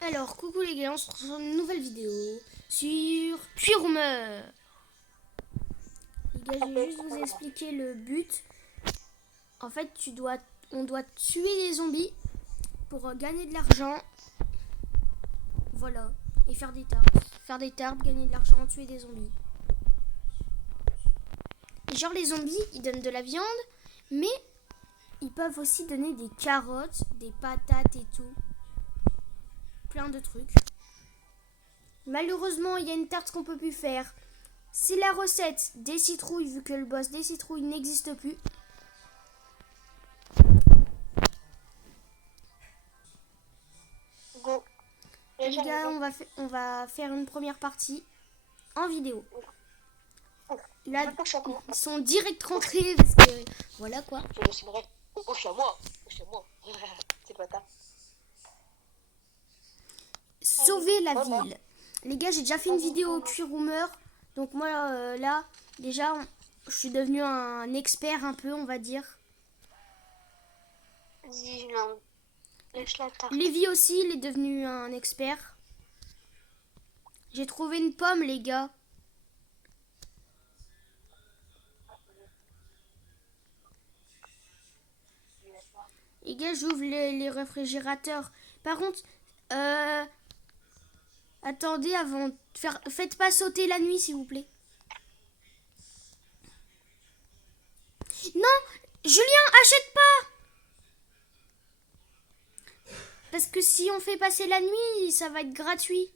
Alors, coucou les gars, on se retrouve sur une nouvelle vidéo sur Puirmer. Les gars, je vais juste vous expliquer le but. En fait, on doit tuer les zombies pour gagner de l'argent. Voilà. Et faire des tarbes. Faire des tarbes, gagner de l'argent, tuer des zombies. Et genre, les zombies, ils donnent de la viande, mais ils peuvent aussi donner des carottes, des patates et tout. Plein de trucs. Malheureusement, il y a une tarte qu'on peut plus faire. C'est la recette des citrouilles, vu que le boss des citrouilles n'existe plus. Go. Les gars, on va faire une première partie en vidéo. Là, ils sont direct rentrés parce que voilà quoi. C'est vrai. Oh, chez moi. C'est pas tard. Sauver la ville. Les gars, j'ai déjà fait une vidéo au Cuirumeur. Donc moi, là, déjà, je suis devenu un expert un peu, on va dire. Vas-y, Julien. Lâche la tarte. Lévi aussi, il est devenu un expert. J'ai trouvé une pomme, les gars. Les gars, j'ouvre les réfrigérateurs. Par contre, attendez avant de faire... Faites pas sauter la nuit, s'il vous plaît. Non, Julien, achète pas. Parce que si on fait passer la nuit, ça va être gratuit.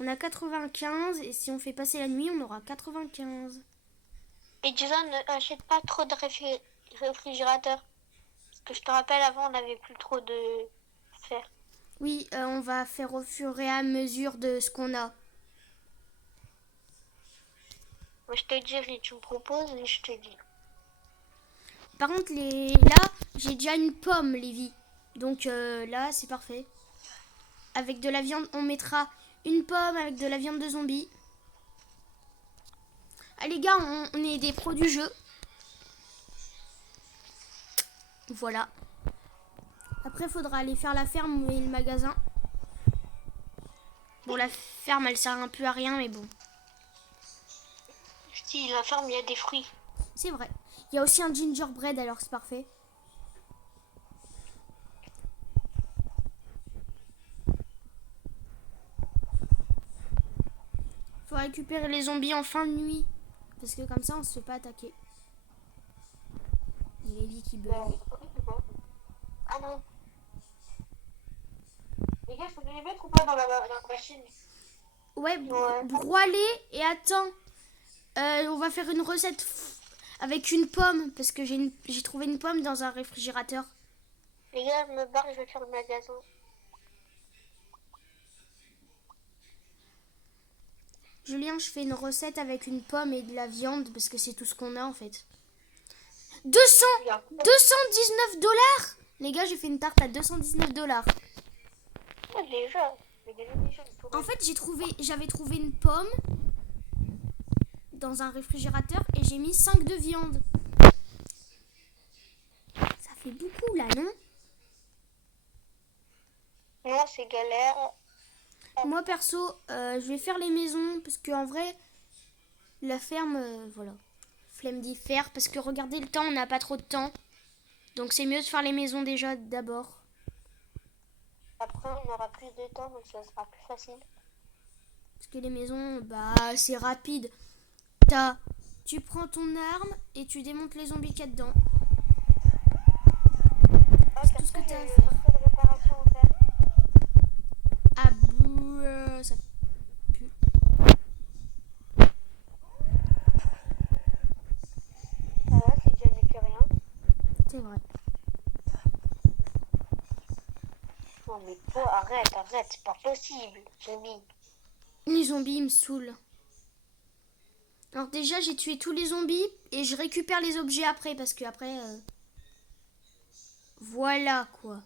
On a 95 et si on fait passer la nuit, on aura 95. Et déjà, n'achète pas trop de réfrigérateurs. Parce que je te rappelle, avant, on n'avait plus trop de fer. Oui, on va faire au fur et à mesure de ce qu'on a. Moi, je te dirai, tu me proposes et je te dis. Par contre, là, j'ai déjà une pomme, Lévi. Donc là, c'est parfait. Avec de la viande, on mettra une pomme avec de la viande de zombie. Ah les gars, on est des pros du jeu. Voilà. Après, il faudra aller faire la ferme et le magasin. Bon, la ferme, elle sert un peu à rien, mais bon. Si, la ferme, il y a des fruits. C'est vrai. Il y a aussi un gingerbread, alors c'est parfait. Faut récupérer les zombies en fin de nuit. Parce que comme ça, on se fait pas attaquer. Il y a Lévi qui beurre. Ah non. Les gars, je peux les mettre ou pas dans la machine? Ouais, broie-les et attends. On va faire une recette avec une pomme. Parce que j'ai trouvé une pomme dans un réfrigérateur. Les gars, je me barre, je vais faire le magasin. Julien, je fais une recette avec une pomme et de la viande. Parce que c'est tout ce qu'on a en fait. 219 dollars. Les gars, j'ai fait une tarte à 219 dollars. Déjà. En fait, j'avais trouvé une pomme dans un réfrigérateur et j'ai mis 5 de viande. Ça fait beaucoup là, non? Non, c'est galère. Moi perso, je vais faire les maisons parce qu'en vrai, la ferme, voilà. Flemme d'y faire parce que regardez le temps, on n'a pas trop de temps. Donc c'est mieux de faire les maisons déjà d'abord. Après, on aura plus de temps, donc ça sera plus facile. Parce que les maisons, bah c'est rapide. Tu prends ton arme et tu démontes les zombies qu'il y a dedans. C'est tout ce que tu as à faire. Ah bouh, ça pue. Ça va, c'est déjà mieux que rien. C'est vrai. Non mais toi, arrête, c'est pas possible, zombie. Les zombies, ils me saoulent. Alors déjà, j'ai tué tous les zombies et je récupère les objets après parce que après, voilà quoi.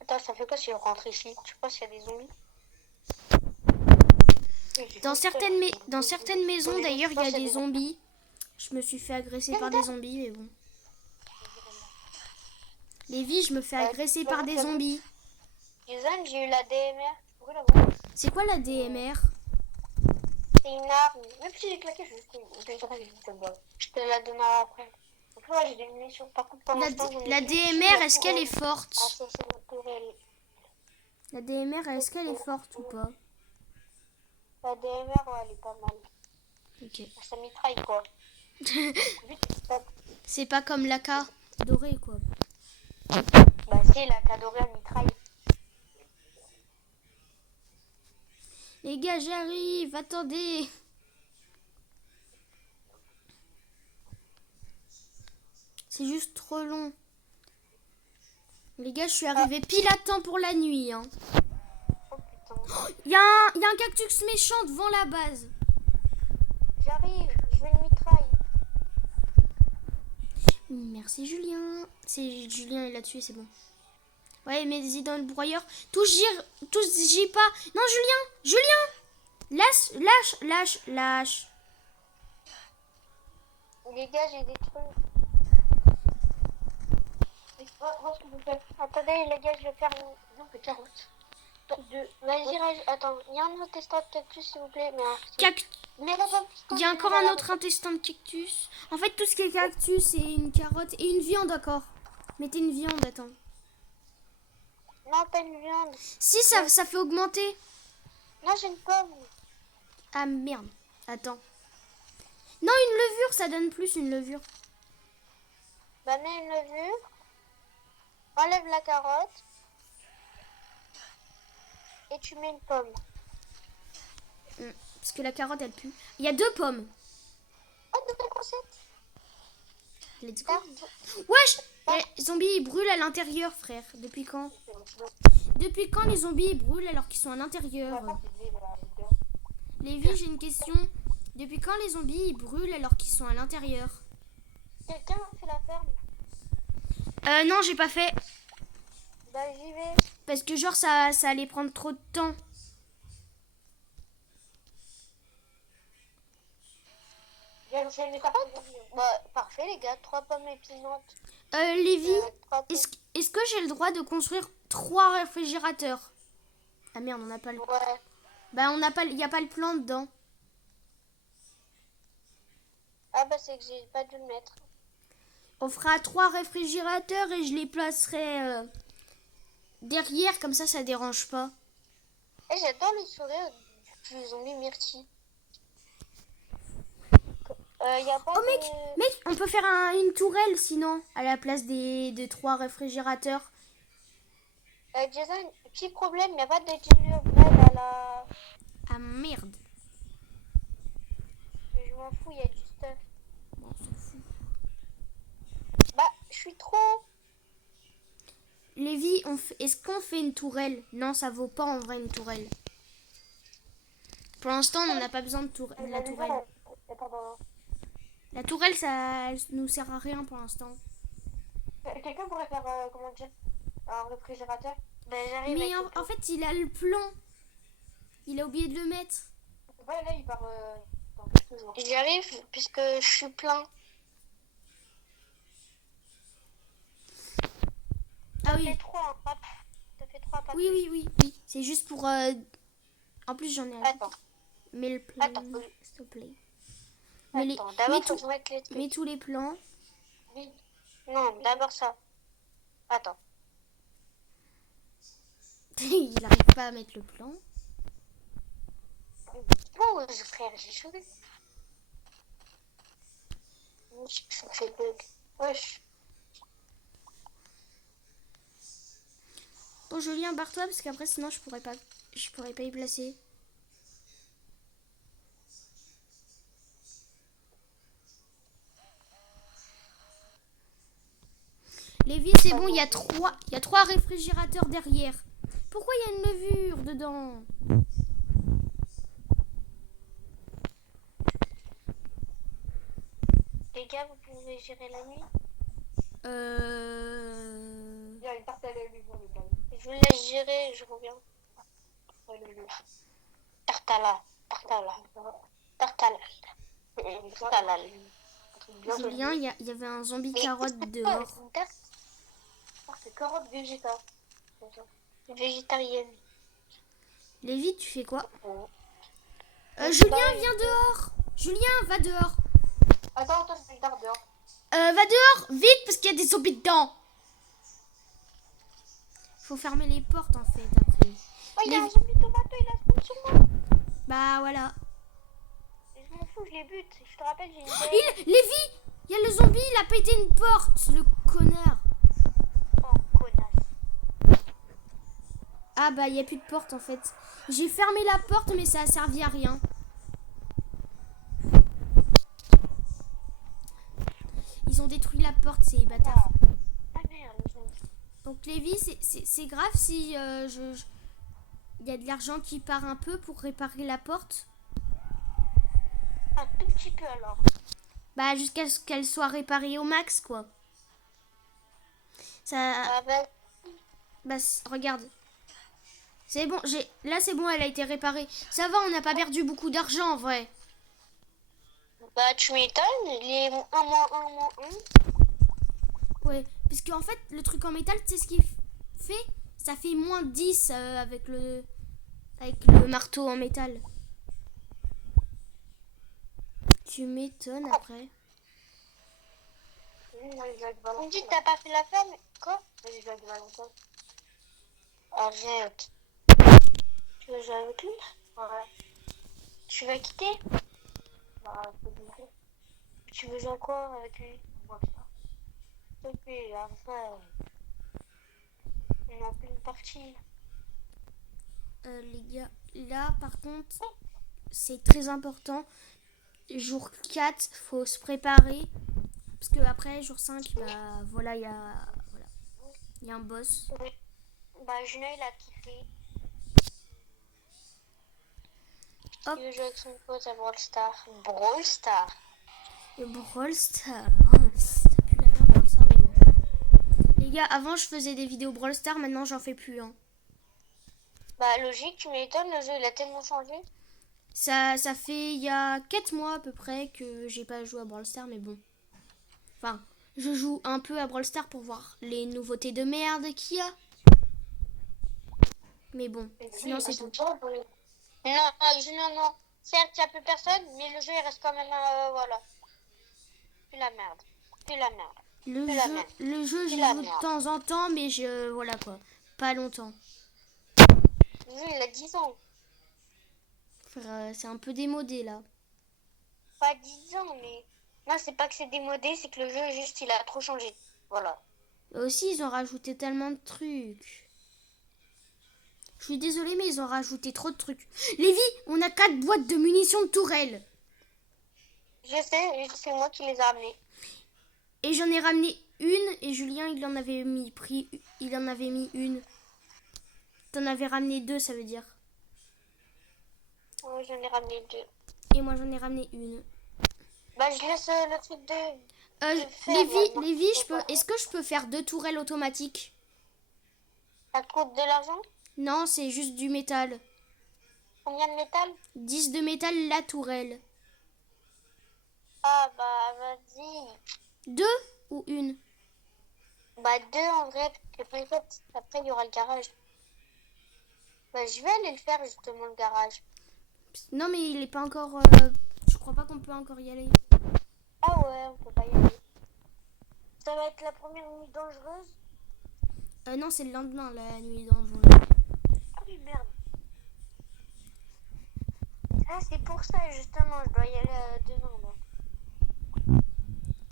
Attends, ça fait quoi si on rentre ici? Tu penses qu'il y a des zombies? Dans certaines maisons, d'ailleurs, il y a des zombies. Je me suis fait agresser par des zombies, mais bon. Lévi, je me fais agresser par des zombies. Jason, j'ai eu la DMR. Tu pourrais l'avoir? C'est quoi la DMR? C'est une arme. Même si j'ai claqué, je te la donnerai après. Donc là, j'ai des munitions. Par contre, pour l'instant, j'en ai La plus. DMR, est-ce qu'elle est forte? Ah, ça, c'est naturel. La DMR, est-ce qu'elle est forte ou pas? La DMR, ouais, elle est pas mal. Ok. Ça mitraille, quoi. C'est pas comme l'AK doré, quoi. Bah, si, la cadorée, elle mitraille. Les gars, j'arrive, attendez. C'est juste trop long. Les gars, je suis arrivée pile à temps pour la nuit. Hein. Oh putain. Il y a un cactus méchant devant la base. J'arrive, je vais le mitraille. Merci Julien. C'est Julien, il l'a tué, c'est bon. Ouais, mais y dans le broyeur. Touche j'y pas. Non, Julien. Lâche. Les gars, j'ai des trucs. Vois ce qu'on peut faire. Attendez, les gars, je vais faire une... Non, mais carotte. Vas-y, attends, il y a un intestin de cactus, s'il vous plaît. Mais là, il y a encore un autre intestin de cactus. En fait, tout ce qui est cactus, c'est une carotte et une viande encore. Mettez une viande, attends. Non, pas une viande. Si, ça fait augmenter. Non, j'ai une pomme. Ah merde, attends. Non, une levure, ça donne plus une levure. Bah, mets une levure. Enlève la carotte. Et tu mets une pomme. Parce que la carotte, elle pue. Il y a 2 pommes. Oh, nouvelle recette. Let's go. Wesh, les zombies, ils brûlent à l'intérieur, frère. Depuis quand les zombies ils brûlent alors qu'ils sont à l'intérieur? Lévi, j'ai une question. Depuis quand les zombies ils brûlent alors qu'ils sont à l'intérieur? Quelqu'un fait la ferme? Non, j'ai pas fait. Bah, j'y vais. Parce que genre, ça allait prendre trop de temps. Bah, parfait, les gars. 3 pommes épisantes. Lévi, 3 pommes. est-ce que j'ai le droit de construire 3 réfrigérateurs? Ah merde, on n'a pas le... Ouais. Bah, il n'y a pas le plan dedans. Ah, bah, c'est que j'ai pas dû le mettre. On fera 3 réfrigérateurs et je les placerai derrière, comme ça dérange pas. Et j'adore le sourire du zombie myrtille. Y a pas Oh mec, on peut faire une tourelle sinon, à la place de 3 réfrigérateurs. Jason, petit problème, y a pas de gingerbread à la... Ah merde. Je m'en fous, y a du stuff. Bon, on s'en fout. Bah, je suis trop... Lévi, est-ce qu'on fait une tourelle? Non, ça vaut pas en vrai une tourelle. Pour l'instant, on n'en a pas besoin de la tourelle. La tourelle, ça nous sert à rien pour l'instant. Quelqu'un pourrait faire, comment dire, un réfrigérateur? Ben, j'arrive. Mais en fait, il a le plan. Il a oublié de le mettre. Ouais, là, il part dans quelques jours. J'y arrive puisque je suis plein. Ah oui. T'as fait 3, hein, T'as fait 3 pas Oui, plus. oui. C'est juste pour... En plus, j'en ai un. Attends. Mets le plan, Attends. s'il te plaît. Attends, d'abord, faut que je mette les trucs. Mets tous les plans. Oui. Non, d'abord ça. Attends. Il n'arrive pas à mettre le plan. Oh, frère, j'ai chauffé. Ça fait bug. Wesh. Bon, Julien, barre-toi parce qu'après, sinon, je pourrais pas y placer. Lévi, c'est bon, il y a 3 réfrigérateurs derrière. Pourquoi il y a une levure dedans? Les gars, vous pouvez gérer la nuit? Il y a une tarte à la levure, les gars. Je vous laisse gérer, je reviens. Tarte à la Tartalal. Julien, il y avait un zombie carotte dehors. C'est carotte végétarienne. Lévi, tu fais quoi? Ouais. Julien, viens dehors. Julien, va dehors. Attends, je vais dehors. Va dehors, vite, parce qu'il y a des zombies dedans. Faut fermer les portes, en fait, après. Oh, il y a un zombie tomato, il a spawn sur moi. Bah, voilà. Et je m'en fous, je les bute. Je te rappelle, j'ai une Lévi, il y a le zombie, il a pété une porte, le connard. Oh, connasse. Ah bah, il n'y a plus de porte, en fait. J'ai fermé la porte, mais ça a servi à rien. Ils ont détruit la porte, ces bâtards. Ah merde. Donc, Lévi, c'est grave si il y a de l'argent qui part un peu pour réparer la porte. Un tout petit peu, alors. Bah, jusqu'à ce qu'elle soit réparée au max, quoi. Ça... Bah, regarde. C'est bon, là c'est bon, elle a été réparée. Ça va, on n'a pas perdu beaucoup d'argent en vrai. Bah, tu m'étonnes, les 1 moins 1 moins 1. Ouais, puisque en fait, le truc en métal, tu sais ce qu'il fait? Ça fait moins 10 avec le marteau en métal. Tu m'étonnes après. On me dit que t'as pas fait la ferme. Quoi? Arrête. Tu veux jouer avec lui? Ouais. Tu vas quitter? Bah, c'est bien. Tu veux jouer à quoi avec lui? Moi, ça. S'il te plaît, enfin. On a plus une partie. Les gars, là par contre, c'est très important. Jour 4, faut se préparer. Parce que après, jour 5, bah voilà, il y a un boss. Oui. Bah, Julien, il a kiffé. Hop. Il veut jouer avec son pote à Brawl Stars. Brawl Stars. Le Brawl Stars. Ça pue la merde Brawl Stars, mais bon. Les gars, avant je faisais des vidéos Brawl Stars, maintenant j'en fais plus. Hein. Bah, logique, tu m'étonnes, le jeu il a tellement changé. Ça fait il y a 4 mois à peu près que j'ai pas joué à Brawl Stars, mais bon. Enfin, je joue un peu à Brawl Stars pour voir les nouveautés de merde qu'il y a. Mais bon, sinon c'est tout. Non. Certes, il n'y a plus personne, mais le jeu il reste quand même. Voilà. Plus la merde. Le jeu, je joue de temps en temps, mais voilà quoi. Pas longtemps. Le jeu, il a 10 ans. C'est un peu démodé là. Pas 10 ans, mais. Non, c'est pas que c'est démodé, c'est que le jeu, juste, il a trop changé. Voilà. Aussi, ils ont rajouté tellement de trucs. Je suis désolée, mais ils ont rajouté trop de trucs. Lévi, on a 4 boîtes de munitions de tourelle. Je sais, c'est moi qui les ai ramenées. Et j'en ai ramené une, et Julien, il en avait mis une. T'en avais ramené 2, ça veut dire. Oui, j'en ai ramené 2. Et moi, j'en ai ramené une. Bah, je laisse le truc de Lévi, est-ce que je peux faire 2 tourelles automatiques? Ça coûte de l'argent? Non, c'est juste du métal. Combien de métal? 10 de métal la tourelle. Ah, bah, vas-y. 2 ou une? Bah, 2 en vrai, parce que peut-être après, il y aura le garage. Bah, je vais aller le faire, justement, le garage. Non, mais il est pas encore... je crois pas qu'on peut encore y aller. Ah ouais, on peut pas y aller. Ça va être la première nuit dangereuse? Non, c'est le lendemain, la nuit dangereuse. Ah oui, merde. Ah, c'est pour ça, justement, je dois y aller demain, là.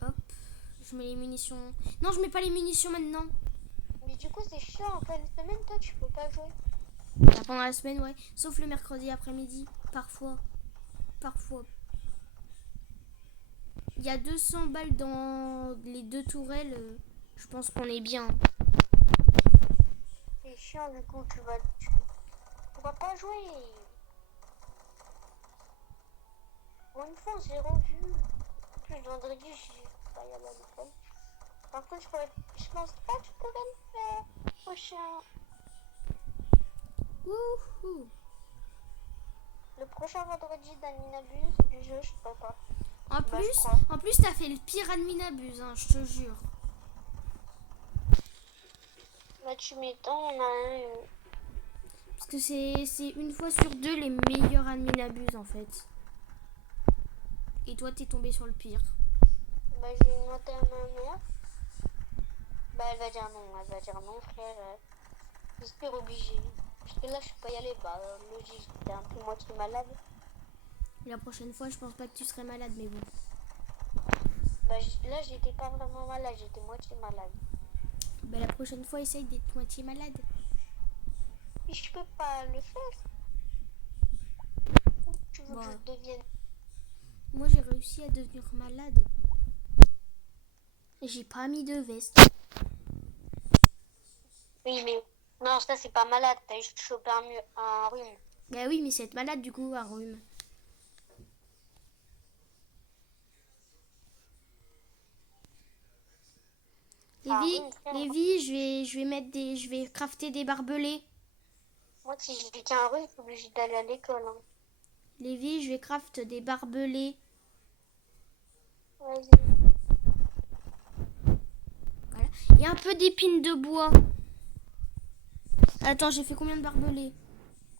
Hop, je mets les munitions. Non, je mets pas les munitions maintenant. Mais du coup, c'est chiant, en pleine semaine, toi, tu peux pas jouer. Bah, pendant la semaine, ouais. Sauf le mercredi après-midi, parfois. Il y a 200 balles dans les 2 tourelles. Je pense qu'on est bien. C'est chiant, du coup, tu pourras pas jouer. Pour une fois, j'ai revu. En plus, vendredi, je vais pas y aller à l'école. Par contre, je pense pas que je pourrais le faire. Prochain. Wouhou. Le prochain vendredi d'Adminabuse du jeu, je peux pas. En Bah, je plus, crois. t'as fait le pire Adminabuse, hein, je te jure. Bah, tu m'étonnes, on a un. Parce que c'est une fois sur deux les meilleurs Adminabuse en fait. Et toi, t'es tombé sur le pire. Bah, je vais demander à ma mère. Bah, elle va dire non. Elle va dire non, frère. J'espère obligé. Parce que là, je peux pas y aller. Bah, logique, j'étais un peu moitié malade. La prochaine fois, je pense pas que tu serais malade, mais bon. Bah, là, j'étais pas vraiment malade. J'étais moitié malade. Bah, la prochaine fois, essaye d'être moitié malade. Et je peux pas le faire. Tu veux Bon, que je devienne. moi, j'ai réussi à devenir malade. Et j'ai pas mis de veste. Oui, mais. Non, ça, c'est pas malade. T'as juste chopé un rhume. Bah oui, mais c'est être malade du coup, un rhume. Un Lévi, rhume, frère. Lévi, je vais crafter des barbelés. Moi, si j'ai qu'un rhume, je suis obligée d'aller à l'école. Hein. Lévi, je vais craft des barbelés. Vas-y. Voilà. Il y a un peu d'épines de bois. Attends, j'ai fait combien de barbelés?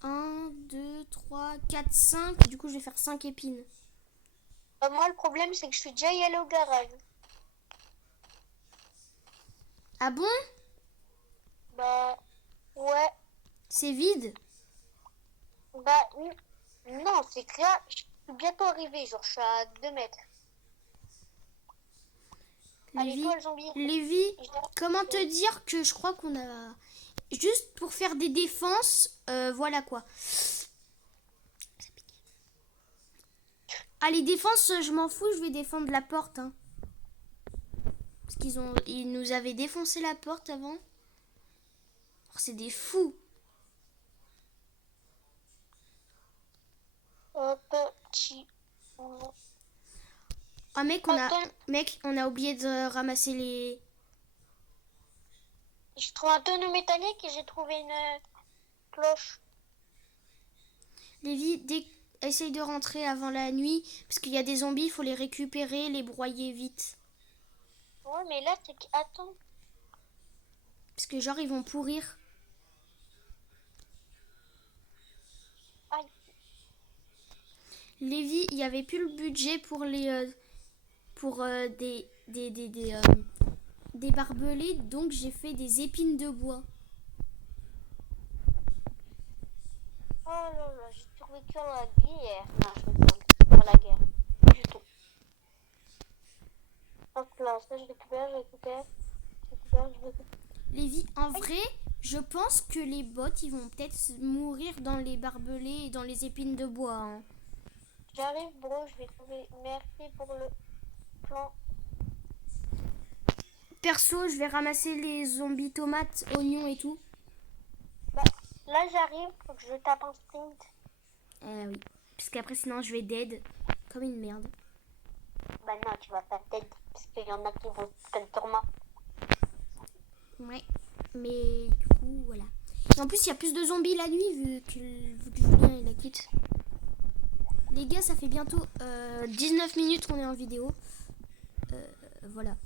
1, 2, 3, 4, 5. Du coup, je vais faire 5 épines. Moi, le problème, c'est que je suis déjà y allée au garage. Ah bon? Bah, ouais. C'est vide? Bah, non, c'est que là, je suis bientôt arrivée. Genre, je suis à 2 mètres. À Lévi, l'école, zombie. Lévi, comment te dire que je crois qu'on a... Juste pour faire des défenses, voilà quoi. Ah, les défenses, je m'en fous, je vais défendre la porte. Hein. Parce ils nous avaient défoncé la porte avant. Oh, c'est des fous. Petit. Oh mec, on a oublié de ramasser les... Je trouve un tonneau métallique et j'ai trouvé une cloche. Lévi, essaye de rentrer avant la nuit. Parce qu'il y a des zombies, il faut les récupérer, les broyer vite. Ouais, mais là, c'est que... Attends. Parce que genre, ils vont pourrir. Aïe. Lévi, il n'y avait plus le budget pour les... des barbelés, donc j'ai fait des épines de bois. Oh là là, j'ai survécu à la guerre. Non, je rigole. Pas la guerre. Pas du tout. Hop là, ça je récupère, Lévi, en vrai, je pense que les bots, ils vont peut-être mourir dans les barbelés et dans les épines de bois. Hein. J'arrive, bro, je vais trouver. Merci pour le plan. Perso, je vais ramasser les zombies tomates, oignons et tout. Bah, là j'arrive, faut que je tape un sprint. Oui, parce qu'après sinon je vais dead comme une merde. Bah non, tu vas pas dead, parce qu'il y en a qui vont se sur moi. Ouais, mais du coup, voilà. Et en plus, il y a plus de zombies la nuit vu que Julien il la quitte. Les gars, ça fait bientôt 19 minutes qu'on est en vidéo. Voilà.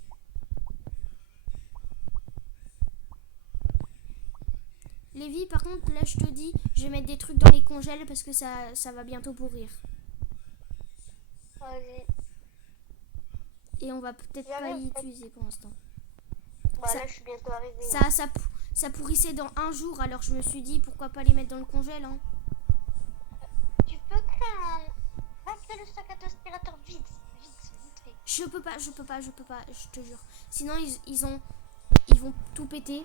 Lévi, par contre, là je te dis, je vais mettre des trucs dans les congèles parce que ça va bientôt pourrir. Vas-y. Et on va peut-être pas y utiliser pour l'instant. Bah là je suis bientôt arrivée. Ça pourrissait dans un jour, alors je me suis dit pourquoi pas les mettre dans le congèle. Hein. Tu peux créer un... Va créer le sac à aspirateur vite fait. Je peux pas, je te jure. Sinon ils vont tout péter.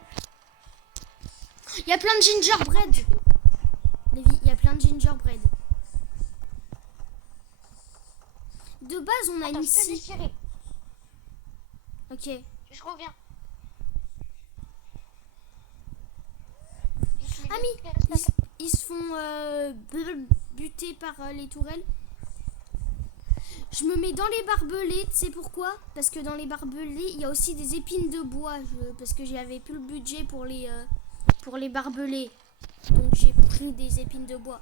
Il y a plein de gingerbread. Lévi, il y a plein de gingerbread. De base, on a une scie. Ok. Je reviens. Ah mais ils se font buter par les tourelles. Je me mets dans les barbelés, tu sais pourquoi? Parce que dans les barbelés, il y a aussi des épines de bois. Parce que j'avais plus le budget pour les barbelés. Donc j'ai pris des épines de bois.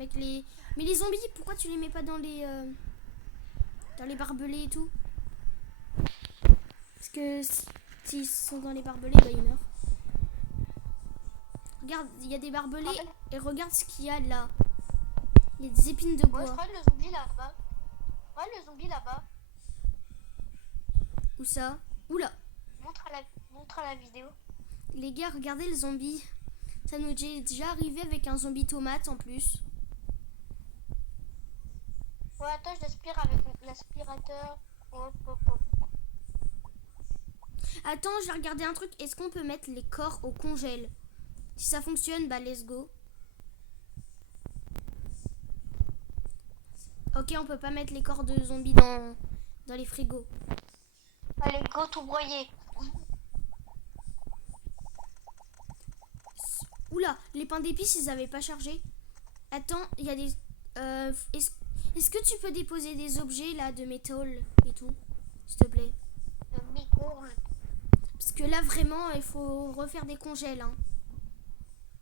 Avec les... Mais les zombies, pourquoi tu les mets pas dans les barbelés et tout? Parce que s'ils sont dans les barbelés, bah ils meurent. Regarde, il y a des barbelés et regarde ce qu'il y a là. Il y a des épines de bois. Ouais, je crois le zombie là-bas. Ouais, le zombie là-bas. Où ça? Oula. Montre à la vidéo. Les gars, regardez le zombie. Ça nous est déjà arrivé avec un zombie tomate en plus. Ouais, attends, je l'aspire avec l'aspirateur. Hop, hop, hop. Attends, je vais regarder un truc. Est-ce qu'on peut mettre les corps au congèle? Si ça fonctionne, bah let's go. Ok, on peut pas mettre les corps de zombies dans les frigos. Allez, go tout broyer. Oula, les pains d'épices, ils avaient pas chargé. Attends, il y a des... Est-ce que tu peux déposer des objets là de métal et tout, s'il te plaît? Le micro. Parce que là, vraiment, il faut refaire des congèles. Hein.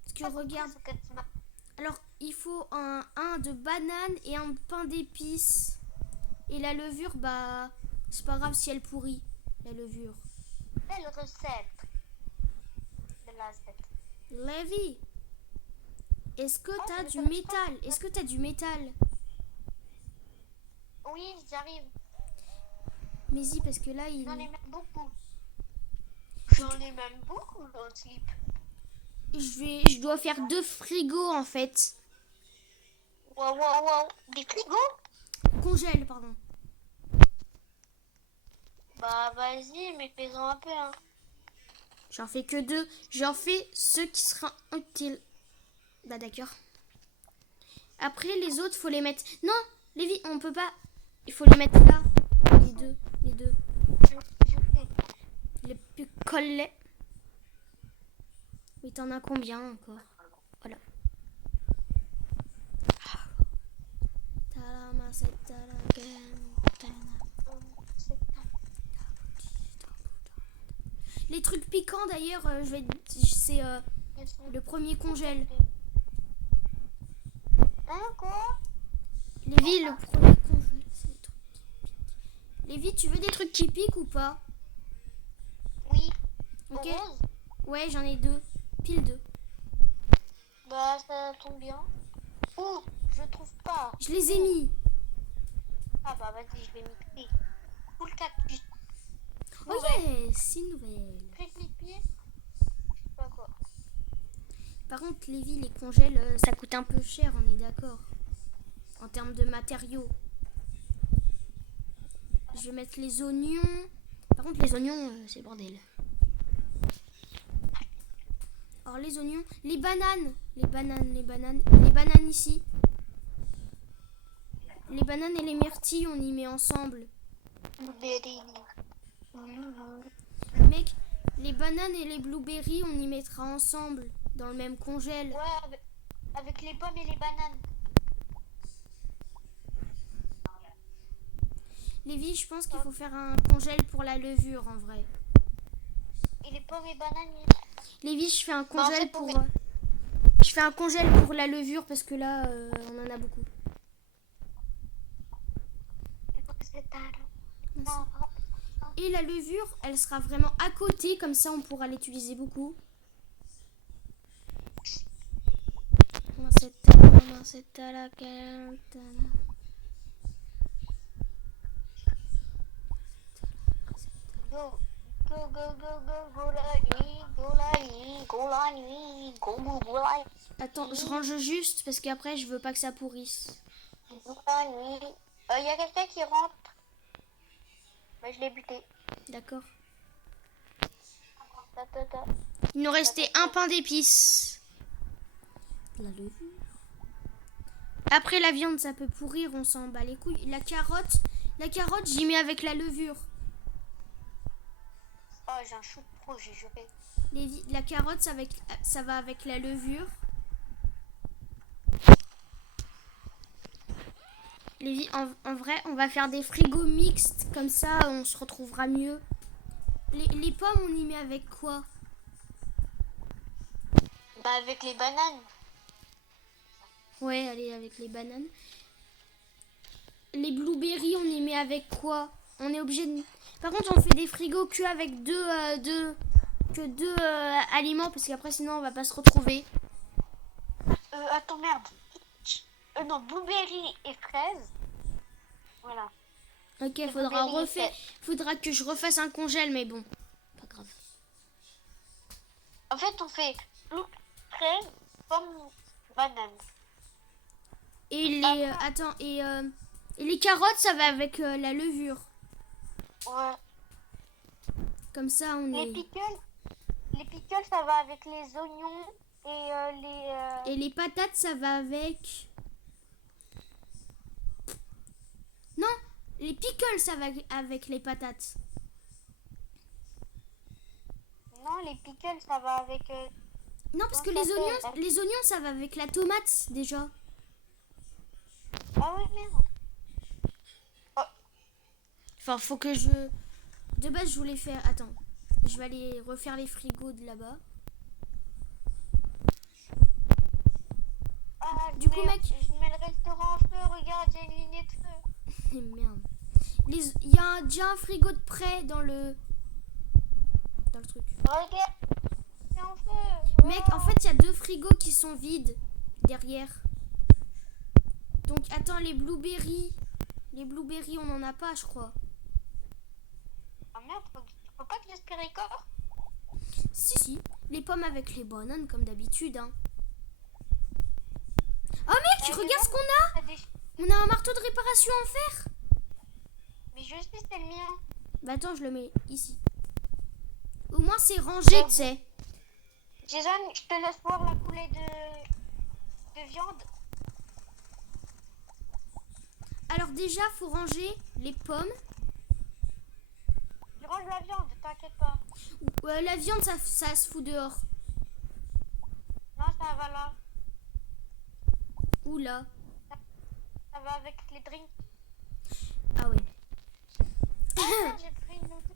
Parce que regarde... Alors, il faut un de banane et un pain d'épices. Et la levure, bah... C'est pas grave si elle pourrit, la levure. Belle recette. De la recette. Lévi, est-ce que t'as du métal? Est-ce que t'as du métal? Oui, j'arrive. Mais si, parce que là, il... J'en ai même beaucoup. J'en ai même beaucoup dans le slip. Je dois faire 2 frigos, en fait. Wow, wow, wow. Des frigos? Congèle, pardon. Bah, vas-y, mais fais-en un peu, hein. J'en fais que 2. J'en fais ceux qui seront utiles. Bah d'accord. Après les autres, faut les mettre... Non, Lévi, on peut pas. Il faut les mettre là. Les deux. Les plus collés. Mais t'en as combien encore? Voilà. Les trucs piquants d'ailleurs, c'est le premier congèle. Hein, quoi? Lévi, le premier congèle, c'est les trucs qui piquent. Lévi, tu veux des trucs qui piquent ou pas? Oui. Ok. Rose? Ouais, j'en ai 2. Pile 2. Bah, ça tombe bien. Ouh, je trouve pas. Je les ai mis. Ah bah, vas-y, je vais mixer. Full cactus. Oh yes, c'est une nouvelle. Clic-clic-pied. Je sais pas quoi. Par contre, Lévi, les congèles, ça coûte un peu cher, on est d'accord. En termes de matériaux. Je vais mettre les oignons. Par contre, les oignons, c'est bordel. Alors, les oignons. Les bananes ici. Les bananes et les myrtilles, on y met ensemble. Mec, les bananes et les blueberries, on y mettra ensemble. Dans le même congèle. Ouais, avec les pommes et les bananes. Lévi, je pense qu'il faut faire un congèle pour la levure en vrai. Et les pommes et bananes. Lévi, je fais un congèle pour... Je fais un congèle pour la levure parce que là, on en a beaucoup. Et la levure, elle sera vraiment à côté, comme ça on pourra l'utiliser beaucoup. Go, go, go, go, go, go la nuit, go la nuit, go la nuit, go la nuit. Attends, je range juste parce qu'après je veux pas que ça pourrisse. Go la nuit. Y a quelqu'un qui rentre. Bah, je l'ai buté. D'accord. Ta. Il nous restait un pain d'épices. La levure. Après la viande, ça peut pourrir, on s'en bat les couilles. La carotte, j'y mets avec la levure. Oh, j'ai un chou pro, j'ai juré. La carotte, ça va avec la levure. Lévi, en vrai, on va faire des frigos mixtes, comme ça on se retrouvera mieux. Les pommes, on y met avec quoi? Bah, avec les bananes. Ouais, allez, avec les bananes. Les blueberries, on y met avec quoi? On est obligé de... Par contre, on fait des frigos que avec deux aliments, parce qu'après, sinon, on va pas se retrouver. Attends, merde. Non, blueberry et fraises. Voilà. Ok, Les blueberries et fraises. faudra que je refasse un congèle, mais bon, pas grave. En fait, on fait fraises, pommes, bananes. Et les... attends, et les carottes, ça va avec la levure. Ouais. Comme ça, on Les est... pickles, ça va avec les oignons et Et les patates, ça va avec... Non, les pickles, ça va avec les patates. Non, les pickles, ça va avec... Non, parce que comment ça les oignons, ça va avec la tomate, déjà. Ah ouais, merde. Enfin, faut que je... De base, je voulais faire... Attends, je vais aller refaire les frigos de là-bas. Ah, Du coup, mec... Je mets le restaurant en feu, regarde, j'ai une lignée de feu. Eh, merde. Il y a déjà un frigo de près dans le truc. Regarde, c'est en feu. Mec, en fait, il y a 2 frigos qui sont vides derrière. Donc, attends, les blueberries. Les blueberries, on n'en a pas, je crois. Ah merde, faut pas que j'espère encore. Si. Les pommes avec les bananes, comme d'habitude, hein. Oh, mec, regarde ce qu'on a. On a un marteau de réparation en fer. Mais je sais, c'est le mien. Bah, attends, je le mets ici. Au moins, c'est rangé, tu sais. Jason, je te laisse voir la coulée de viande. Alors, déjà, faut ranger les pommes. Je range la viande, t'inquiète pas. La viande, ça se fout dehors. Non, ça va là. Oula. Ça va avec les drinks. Ah ouais. Ah, j'ai pris une autre.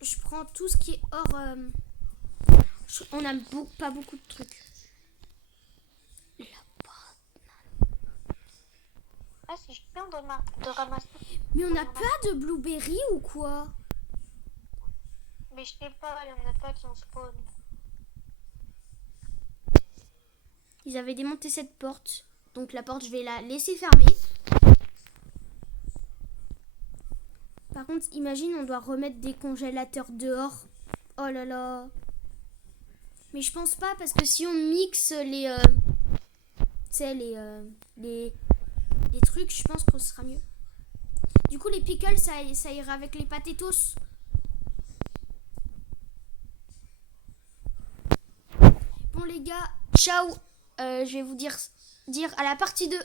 Je prends tout ce qui est hors... on a pas beaucoup de trucs. Ah, c'est chiant de ramasser. Mais on n'a pas de blueberry ou quoi? Mais je sais pas, il y en a pas qui en spawn. Ils avaient démonté cette porte. Donc la porte, je vais la laisser fermer. Par contre, imagine, on doit remettre des congélateurs dehors. Oh là là. Mais je pense pas, parce que si on mixe les... tu sais, les trucs, je pense que ce sera mieux. Du coup, les pickles, ça ira avec les potatoes. Bon les gars, ciao. Je vais vous dire à la partie 2.